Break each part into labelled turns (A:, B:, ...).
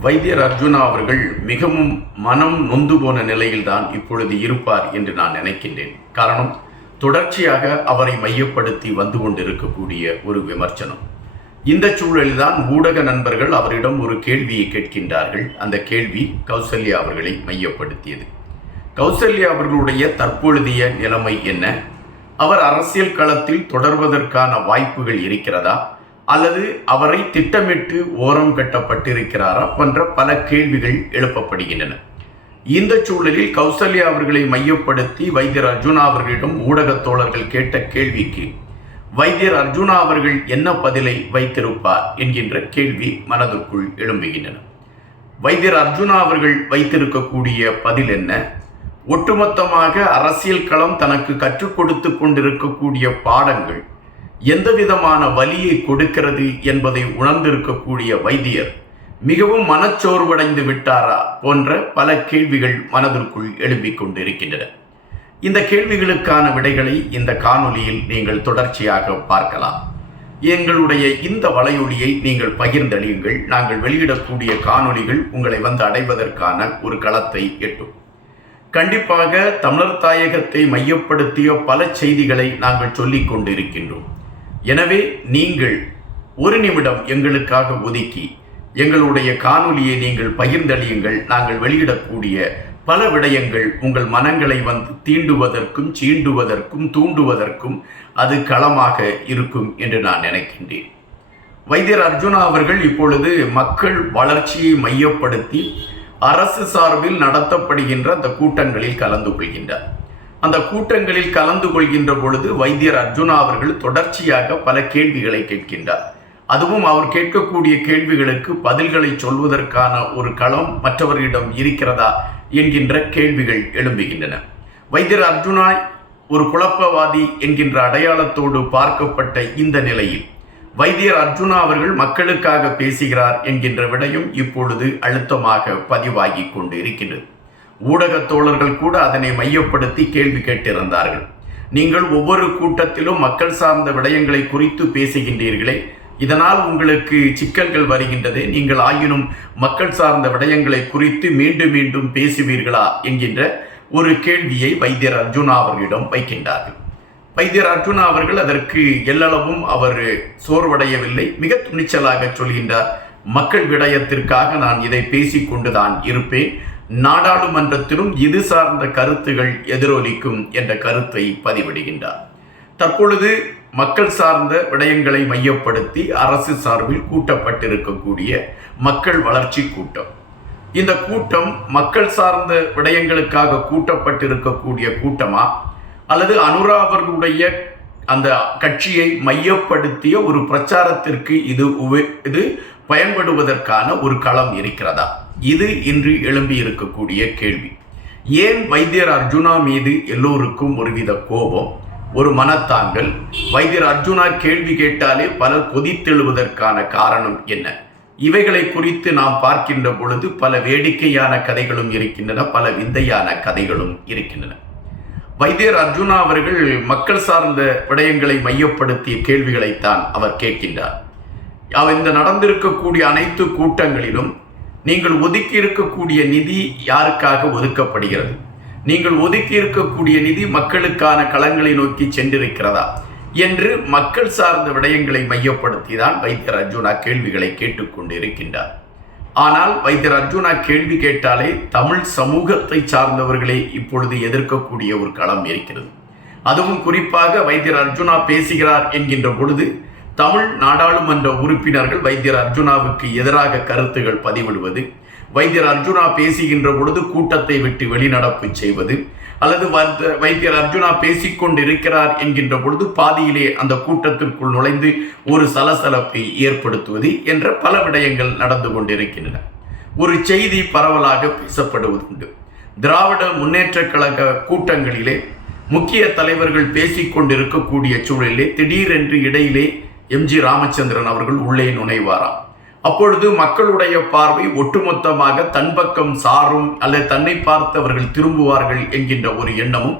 A: வைத்தியர் அர்ஜுனா அவர்கள் மிகவும் மனம் நொந்து போன நிலையில்தான் இப்பொழுது இருப்பார் என்று நான் நினைக்கின்றேன். காரணம் தொடர்ச்சியாக அவரை மையப்படுத்தி வந்து கொண்டிருக்கக்கூடிய ஒரு விமர்சனம். இந்த சூழலில்தான் ஊடக நண்பர்கள் அவரிடம் ஒரு கேள்வியை கேட்கின்றார்கள். அந்த கேள்வி கௌசல்யா அவர்களை மையப்படுத்தியது. கௌசல்யா அவர்களுடைய தற்பொழுதைய நிலைமை என்ன? அவர் அரசியல் களத்தில் தொடர்வதற்கான வாய்ப்புகள் இருக்கிறதா? அல்லது அவரை திட்டமிட்டு ஓரம் கட்டப்பட்டிருக்கிறாரா போன்ற பல கேள்விகள் எழுப்பப்படுகின்றன. இந்த சூழலில் கௌசல்யா அவர்களை மையப்படுத்தி வைத்தியர் அர்ஜுனா அவர்களிடம் ஊடகத் தோழர்கள் கேட்ட கேள்விக்கு வைத்தியர் அர்ஜுனா அவர்கள் என்ன பதிலை வைத்திருப்பார்? என்கின்ற கேள்வி மனதுக்குள் எழும்புகின்றன. வைத்தியர் அர்ஜுனா அவர்கள் வைத்திருக்கக்கூடிய பதில் என்ன? ஒட்டுமொத்தமாக அரசியல் களம் தனக்கு கற்றுக் கொடுத்து கொண்டிருக்கக்கூடிய பாடங்கள் எந்த விதமான வலியை கொடுக்கிறது என்பதை உணர்ந்திருக்கக்கூடிய வைத்தியர் மிகவும் மனச்சோர்வடைந்து விட்டாரா போன்ற பல கேள்விகள் மனதிற்குள் எழும்பிக் கொண்டிருக்கின்றன. இந்த கேள்விகளுக்கான விடைகளை இந்த காணொலியில் நீங்கள் தொடர்ச்சியாக பார்க்கலாம். எங்களுடைய இந்த வலையொலியை நீங்கள் பகிர்ந்தளியுங்கள். நாங்கள் வெளியிடக்கூடிய காணொளிகள் உங்களை வந்து அடைவதற்கான ஒரு களத்தை எட்டும். கண்டிப்பாக தமிழர் தாயகத்தை மையப்படுத்திய பல செய்திகளை நாங்கள் சொல்லிக் கொண்டிருக்கின்றோம். எனவே நீங்கள் ஒரு நிமிடம் எங்களுக்காக ஒதுக்கி எங்களுடைய காணொலியை நீங்கள் பகிர்ந்தளியுங்கள். நாங்கள் வெளியிடக்கூடிய பல விடயங்கள் உங்கள் மனங்களை வந்து தீண்டுவதற்கும் சீண்டுவதற்கும் தூண்டுவதற்கும் அது களமாக இருக்கும் என்று நான் நினைக்கின்றேன். வைத்தியர் அர்ஜுனா அவர்கள் இப்பொழுது மக்கள் வளர்ச்சியை மையப்படுத்தி அரசு சார்பில் நடத்தப்படுகின்ற அந்த கூட்டங்களில் கலந்து கொள்கின்றார். அந்த கூட்டங்களில் கலந்து கொள்கின்ற பொழுது வைத்தியர் அர்ஜுனா அவர்கள் தொடர்ச்சியாக பல கேள்விகளை கேட்கின்றார். அதுவும் அவர் கேட்கக்கூடிய கேள்விகளுக்கு பதில்களை சொல்வதற்கான ஒரு களம் மற்றவர்களிடம் இருக்கிறதா என்கின்ற கேள்விகள் எழும்புகின்றன. வைத்தியர் அர்ஜுனா ஒரு குழப்பவாதி என்கின்ற அடையாளத்தோடு பார்க்கப்பட்ட இந்த நிலையில் வைத்தியர் அர்ஜுனா அவர்கள் மக்களுக்காக பேசுகிறார் என்கின்ற விடையும் இப்பொழுது அழுத்தமாக பதிவாகி கொண்டு இருக்கின்றது. ஊடகத் தோழர்கள் கூட அதனை மையப்படுத்தி கேள்வி கேட்டிருந்தார்கள். நீங்கள் ஒவ்வொரு கூட்டத்திலும் மக்கள் சார்ந்த விடயங்களை குறித்து பேசுகின்றீர்களே. இதனால் உங்களுக்கு சிக்கல்கள் வருகின்றது. நீங்கள் ஆயினும் மக்கள் சார்ந்த விடயங்களை குறித்து மீண்டும் மீண்டும் பேசுவீர்களா என்கின்ற ஒரு கேள்வியை வைத்தியர் அர்ஜுனா அவர்களிடம் வைக்கின்றார்கள். வைத்தியர் அர்ஜுனா அவர்கள் அதற்கு எல்லளவும் அவர் சோர்வடையவில்லை. மிக துணிச்சலாக சொல்கின்றார். மக்கள் விடயத்திற்காக நான் இதை பேசிக்கொண்டுதான் இருப்பேன். நாடாளுமன்றத்திலும் இது சார்ந்த கருத்துகள் எதிரொலிக்கும் என்ற கருத்தை பதிவிடுகின்றார். தற்பொழுது மக்கள் சார்ந்த விடயங்களை மையப்படுத்தி அரசு சார்பில் கூட்டப்பட்டிருக்கக்கூடிய மக்கள் வளர்ச்சி கூட்டம். இந்த கூட்டம் மக்கள் சார்ந்த விடயங்களுக்காக கூட்டப்பட்டிருக்கக்கூடிய கூட்டமா? அல்லது அனுரா அவர்களுடைய அந்த கட்சியை மையப்படுத்திய ஒரு பிரச்சாரத்திற்கு இது உ இது பயன்படுவதற்கான ஒரு களம் இருக்கிறதா? இது இன்று எழும்பி இருக்கக்கூடிய கேள்வி. ஏன் வைத்தியர் அர்ஜுனா மீது எல்லோருக்கும் ஒருவித கோபம்? ஒரு மனத்தாங்கல். வைத்தியர் அர்ஜுனா கேள்வி கேட்டாலே பலர் கொதித்தெழுவதற்கான காரணம் என்ன? இவைகளை குறித்து நாம் பார்க்கின்ற பொழுது பல வேடிக்கையான கதைகளும் இருக்கின்றன பல விந்தையான கதைகளும் இருக்கின்றன. வைத்தியர் அர்ஜுனா அவர்கள் மக்கள் சார்ந்த விடயங்களை மையப்படுத்திய கேள்விகளைத்தான் அவர் கேட்கின்றார். அவர் இந்த நடந்திருக்கக்கூடிய அனைத்து கூட்டங்களிலும் நீங்கள் ஒதுக்கி இருக்கக்கூடிய நிதி யாருக்காக ஒதுக்கப்படுகிறது? நீங்கள் ஒதுக்கி இருக்கக்கூடிய நிதி மக்களுக்கான களங்களை நோக்கி சென்றிருக்கிறதா? என்று மக்கள் சார்ந்த விடயங்களை மையப்படுத்தி தான் வைத்தியர் அர்ஜுனா கேள்விகளை கேட்டுக்கொண்டு இருக்கின்றார் ஆனால் வைத்தியர் அர்ஜுனா கேள்வி கேட்டாலே தமிழ் சமூகத்தை சார்ந்தவர்களே இப்பொழுது எதிர்க்கக்கூடிய ஒரு களம் இருக்கிறது. அதுவும் குறிப்பாக வைத்தியர் அர்ஜுனா பேசுகிறார் என்கின்ற பொழுது தமிழ் நாடாளுமன்ற உறுப்பினர்கள் வைத்தியர் அர்ஜுனாவுக்கு எதிராக கருத்துகள் பதிவிடுவது வைத்தியர் அர்ஜுனா பேசுகின்ற பொழுது கூட்டத்தை விட்டு வெளிநடப்பு செய்வது அல்லது வைத்தியர் அர்ஜுனா பேசிக்கொண்டிருக்கிறார் என்கின்ற பொழுது பாதியிலே அந்த கூட்டத்திற்குள் நுழைந்து ஒரு சலசலப்பை ஏற்படுத்துவது என்ற பல விடயங்கள் நடந்து கொண்டிருக்கின்றன. ஒரு செய்தி பரவலாக பேசப்படுவதுண்டு. திராவிட முன்னேற்ற கழக கூட்டங்களிலே முக்கிய தலைவர்கள் பேசிக்கொண்டிருக்கக்கூடிய சூழலிலே திடீரென்று இடையிலே எம்ஜி ராமச்சந்திரன் அவர்கள் உள்ளே நுழைவாராம். அப்பொழுது மக்களுடைய பார்வை ஒட்டுமொத்தமாக தன் பக்கம் சாரும் அல்லது தன்னை பார்த்தவர்கள் திரும்புவார்கள் என்கின்ற ஒரு எண்ணமும்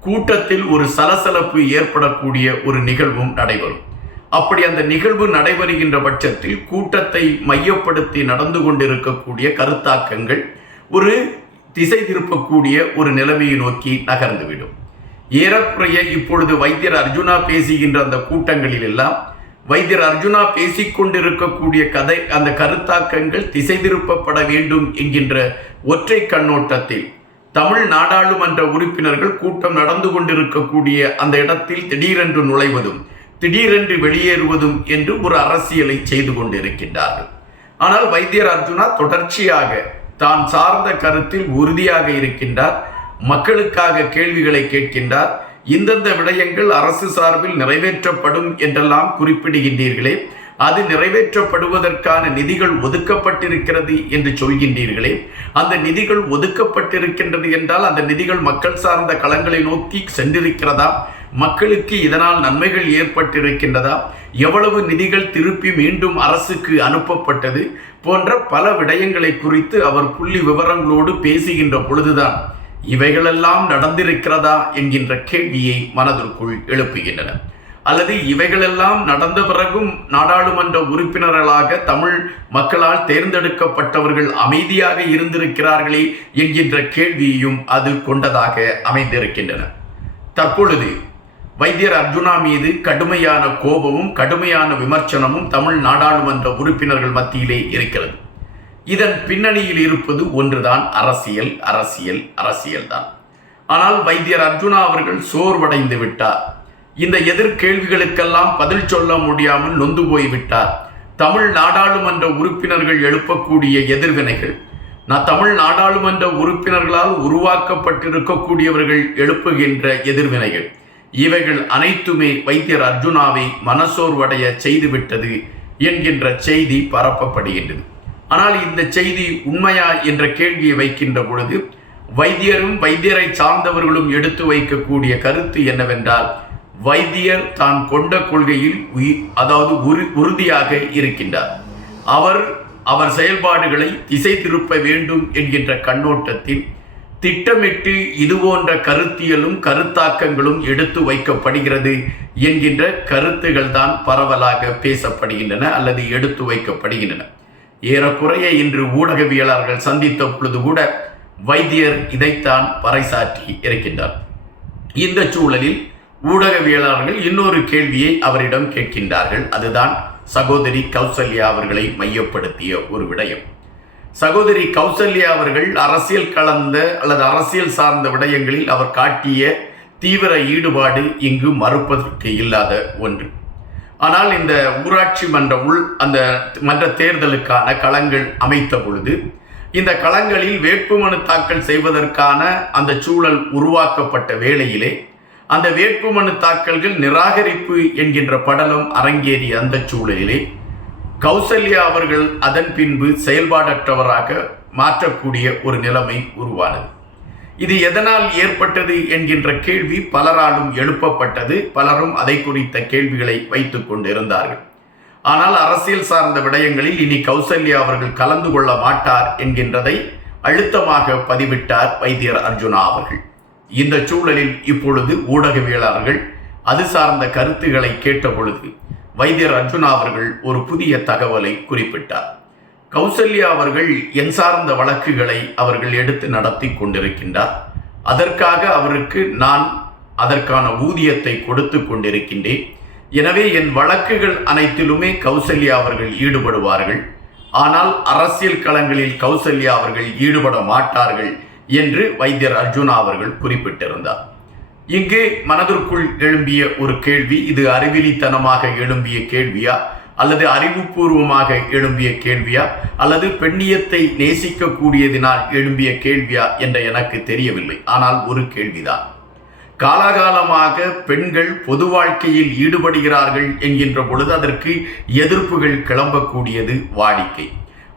A: கூட்டத்தில் ஒரு சலசலப்பு ஏற்படக்கூடிய ஒரு நிகழ்வும் நடைபெறும். அப்படி அந்த நிகழ்வு நடைபெறுகின்ற பட்சத்தில் கூட்டத்தை மையப்படுத்தி நடந்து கொண்டிருக்கக்கூடிய கருத்தாக்கங்கள் ஒரு திசை திருப்பக்கூடிய ஒரு நிலைமையை நோக்கி நகர்ந்துவிடும். ஏறக்குறைய இப்பொழுது வைத்தியர் அர்ஜுனா பேசுகின்ற அந்த கூட்டங்களில் எல்லாம் வைத்தியர் அர்ஜுனா பேசிக்கொண்டிருக்கக்கூடிய கதை அந்த கருத்தாக்கங்கள் திசை திருப்பப்பட வேண்டும் என்கின்ற ஒற்றை கண்ணோட்டத்தில் தமிழ் நாடாளுமன்ற உறுப்பினர்கள் கூட்டம் நடந்து கொண்டிருக்கக்கூடிய அந்த இடத்தில் திடீரென்று நுழைவதும் திடீரென்று வெளியேறுவதும் என்று ஒரு அரசியலை செய்து கொண்டிருக்கின்றார்கள். ஆனால் வைத்தியர் அர்ஜுனா தொடர்ச்சியாக தான் சார்ந்த கருத்தில் உறுதியாக இருக்கின்றார் மக்களுக்காக கேள்விகளை கேட்கின்றார் இந்தந்த விடயங்கள் அரசு சார்பில் நிறைவேற்றப்படும் என்றெல்லாம் குறிப்பிடுகின்றீர்களே. அது நிறைவேற்றப்படுவதற்கான நிதிகள் ஒதுக்கப்பட்டிருக்கிறது என்று சொல்கின்றீர்களே. அந்த நிதிகள் ஒதுக்கப்பட்டிருக்கின்றது என்றால் அந்த நிதிகள் மக்கள் சார்ந்த களங்களை நோக்கி சென்றிருக்கிறதா? மக்களுக்கு இதனால் நன்மைகள் ஏற்பட்டிருக்கின்றதா? எவ்வளவு நிதிகள் திருப்பி மீண்டும் அரசுக்கு அனுப்பப்பட்டது? போன்ற பல விடயங்களை குறித்து அவர் புள்ளி விவரங்களோடு பேசுகின்ற பொழுதுதான் இவைகளெல்லாம் நடந்திருக்கிறதா என்கின்ற கேள்வியை மனதிற்குள் எழுப்புகின்றன. அல்லது இவைகளெல்லாம் நடந்த பிறகும் நாடாளுமன்ற உறுப்பினர்களாக தமிழ் மக்களால் தேர்ந்தெடுக்கப்பட்டவர்கள் அமைதியாக இருந்திருக்கிறார்களே என்கின்ற கேள்வியையும் அது கொண்டதாக அமைந்திருக்கின்றன. தற்பொழுது வைத்தியர் அர்ஜுனா மீது கடுமையான கோபமும் கடுமையான விமர்சனமும் தமிழ் நாடாளுமன்ற உறுப்பினர்கள் மத்தியிலே இருக்கிறது. இதன் பின்னணியில் இருப்பது ஒன்றுதான் அரசியல் அரசியல் அரசியல் தான். ஆனால் வைத்தியர் அர்ஜுனா அவர்கள் சோர்வடைந்து விட்டார். இந்த எதிர்கேள்விகளுக்கெல்லாம் பதில் சொல்ல முடியாமல் நொந்து போய்விட்டார் தமிழ் நாடாளுமன்ற உறுப்பினர்கள் எழுப்பக்கூடிய எதிர்வினைகள் நான் தமிழ் நாடாளுமன்ற உறுப்பினர்களால் உருவாக்கப்பட்டிருக்கக்கூடியவர்கள் எழுப்புகின்ற எதிர்வினைகள் இவைகள் அனைத்துமே வைத்தியர் அர்ஜுனாவை மனசோர்வடைய செய்துவிட்டது என்கின்ற செய்தி பரப்பப்படுகின்றது. ஆனால் இந்த செய்தி உண்மையா என்ற கேள்வியை வைக்கின்ற பொழுது வைத்தியரும் வைத்தியரை சார்ந்தவர்களும் எடுத்து வைக்கக்கூடிய கருத்து என்னவென்றால் வைத்தியர் தான் கொண்ட கொள்கையில் அதாவது உறு உறுதியாக இருக்கின்றார். அவர் அவர் செயல்பாடுகளை திசை திருப்ப வேண்டும் என்கின்ற கண்ணோட்டத்தில் திட்டமிட்டு இது போன்ற கருத்தியலும் கருத்தாக்கங்களும் எடுத்து வைக்கப்படுகிறது என்கின்ற கருத்துகள் தான் பரவலாக பேசப்படுகின்றன அல்லது எடுத்து வைக்கப்படுகின்றன. ஏறக்குறைய இன்று ஊடகவியலாளர்கள் சந்தித்த பொழுது கூட வைத்தியர் இதைத்தான் பறைசாற்றி இருக்கின்றார். இந்த சூழலில் ஊடகவியலாளர்கள் இன்னொரு கேள்வியை அவரிடம் கேட்கின்றார்கள். அதுதான் சகோதரி கௌசல்யா அவர்களை மையப்படுத்திய ஒரு விடயம். சகோதரி கௌசல்யா அவர்கள் அரசியல் கலந்த அல்லது அரசியல் சார்ந்த விடயங்களில் அவர் காட்டிய தீவிர ஈடுபாடு இங்கு மறுப்பதற்கு இல்லாத ஒன்று. ஆனால் இந்த ஊராட்சி மன்ற உள் அந்த மன்ற தேர்தலுக்கான களங்கள் அமைத்த பொழுது இந்த களங்களில் வேட்புமனு தாக்கல் செய்வதற்கான அந்த சூழல் உருவாக்கப்பட்ட வேளையிலே அந்த வேட்புமனு தாக்கல்கள் நிராகரிப்பு என்கின்ற படலம் அரங்கேறிய அந்த சூழலிலே கௌசல்யா அவர்கள் அதன் பின்பு செயல்பாடற்றவராக மாற்றக்கூடிய ஒரு நிலைமை உருவானது. இது எதனால் ஏற்பட்டது என்கின்ற கேள்வி பலராலும் எழுப்பப்பட்டது. பலரும் அதை குறித்த கேள்விகளை வைத்துக் கொண்டிருந்தார்கள். ஆனால் அரசியல் சார்ந்த விடயங்களில் இனி கௌசல்யா அவர்கள் கலந்து கொள்ள மாட்டார் என்கின்றதை அழுத்தமாக பதிவிட்டார் வைத்தியர் அர்ஜுனா அவர்கள். இந்த சூழலில் இப்பொழுது ஊடகவியலாளர்கள் அது சார்ந்த கருத்துக்களை கேட்டபொழுது வைத்தியர் அர்ஜுனா அவர்கள் ஒரு புதிய தகவலை குறிப்பிட்டார். கௌசல்யா அவர்கள் என் சார்ந்த வழக்குகளை அவர்கள் எடுத்து நடத்தி கொண்டிருக்கின்றார். அதற்காக அவருக்கு நான் அதற்கான ஊதியத்தை கொடுத்து கொண்டிருக்கின்றேன். எனவே என் வழக்குகள் அனைத்திலுமே கௌசல்யா அவர்கள் ஈடுபடுவார்கள். ஆனால் அரசியல் களங்களில் கௌசல்யா அவர்கள் ஈடுபட மாட்டார்கள் என்று வைத்தியர் அர்ஜுனா அவர்கள் குறிப்பிட்டிருந்தார். இங்கே மனதிற்குள் எழும்பிய ஒரு கேள்வி இது அறிவிலித்தனமாக எழும்பிய கேள்வியா? அல்லது அறிவுபூர்வமாக எழும்பிய கேள்வியா? அல்லது பெண்ணியத்தை நேசிக்கக்கூடியதினால் எழும்பிய கேள்வியா என்ற எனக்கு தெரியவில்லை. ஆனால் ஒரு கேள்விதான். காலாகாலமாக பெண்கள் பொது வாழ்க்கையில் ஈடுபடுகிறார்கள் என்கின்ற பொழுது அதற்கு எதிர்ப்புகள் கிளம்பக்கூடியது வாடிக்கை.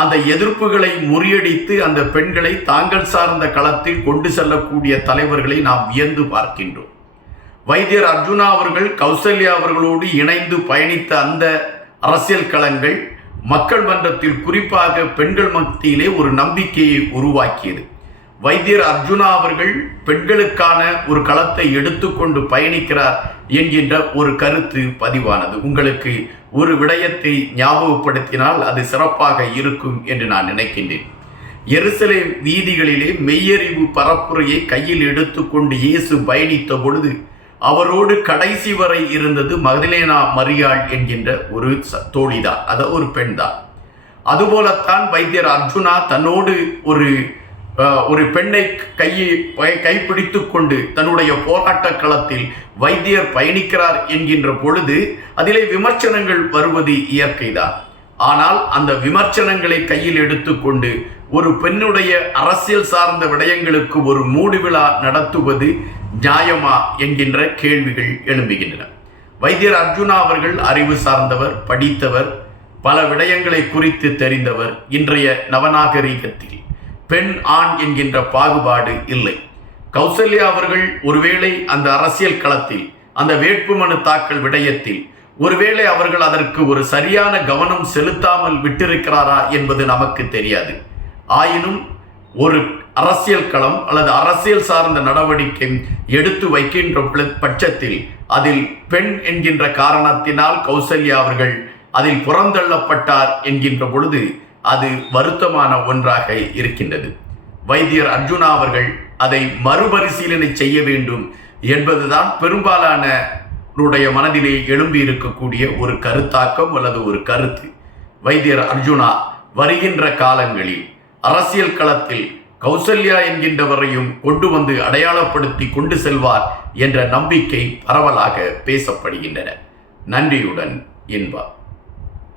A: அந்த எதிர்ப்புகளை முறியடித்து அந்த பெண்களை தாங்கள் சார்ந்த களத்தில் கொண்டு செல்லக்கூடிய தலைவர்களை நாம் வியந்து பார்க்கின்றோம். வைத்தியர் அர்ஜுனா அவர்கள் கௌசல்யா அவர்களோடு இணைந்து பயணித்த அந்த அரசியல் களங்கள் மக்கள் மன்றத்தில் குறிப்பாக பெண்கள் மத்தியிலே ஒரு நம்பிக்கையை உருவாக்கியது. வைத்தியர் அர்ஜுனா அவர்கள் பெண்களுக்கான ஒரு களத்தை எடுத்துக்கொண்டு பயணிக்கிறார் என்கின்ற ஒரு கருத்து பதிவானது. உங்களுக்கு ஒரு விடயத்தை ஞாபகப்படுத்தினால் அது சிறப்பாக இருக்கும் என்று நான் நினைக்கின்றேன். எருசலேம் வீதிகளிலே மெய்யறிவு பரப்புரையை கையில் எடுத்துக்கொண்டு இயேசு பயணித்த பொழுது அவரோடு கடைசி வரை இருந்தது மகதிலேனா மரியாள் என்கின்ற ஒரு ச- தோழிதான். அத ஒரு பெண் தான் அதுபோலத்தான் வைத்தியர் அர்ஜுனா தன்னோடு ஒரு ஒரு பெண்ணை கையை பை- கைப்பிடித்து கொண்டு தன்னுடைய போராட்ட களத்தில் வைத்தியர் பயணிக்கிறார் என்கின்ற பொழுது அதிலே விமர்சனங்கள் வருவது இயற்கைதான். ஆனால் அந்த விமர்சனங்களை கையில் எடுத்துக்கொண்டு ஒரு பெண்ணுடைய அரசியல் சார்ந்த விடயங்களுக்கு ஒரு மூடு விழா நடத்துவது நியாயமா என்கின்ற கேள்விகள் எழும்புகின்றன. வைத்தியர் அர்ஜுனா அவர்கள் அறிவு சார்ந்தவர் படித்தவர் பல விடயங்களை குறித்து தெரிந்தவர் இன்றைய நவநாகரீகத்தில். பெண் ஆண் என்கின்ற பாகுபாடு இல்லை. கௌசல்யா அவர்கள் ஒருவேளை அந்த அரசியல் களத்தில் அந்த வேட்புமனு தாக்கல் விடயத்தில் ஒருவேளை அவர்கள் அதற்கு ஒரு சரியான கவனம் செலுத்தாமல் விட்டிருக்கிறாரா என்பது நமக்கு தெரியாது. ஆயினும் ஒரு அரசியல் களம் அல்லது அரசியல் சார்ந்த நடவடிக்கை எடுத்து வைக்கின்ற பட்சத்தில் அதில் பெண் என்கின்ற காரணத்தினால் கௌசல்யா அவர்கள் அதில் புறந்தள்ளப்பட்டார் என்கின்ற பொழுது அது வருத்தமான ஒன்றாக இருக்கின்றது. வைத்தியர் அர்ஜுனா அவர்கள் அதை மறுபரிசீலனை செய்ய வேண்டும் என்பதுதான் பெரும்பாலான உடைய மனதிலே எழும்பி இருக்கக்கூடிய ஒரு கருத்தாக்கம் அல்லது ஒரு கருத்து. வைத்தியர் அர்ஜுனா வருகின்ற காலங்களில் அரசியல் களத்தில் கௌசல்யா என்கின்றவரையும் கொண்டு வந்து அடையாளப்படுத்தி கொண்டு செல்வார் என்ற நம்பிக்கை பரவலாக பேசப்படுகின்றன. நன்றியுடன் இன்பா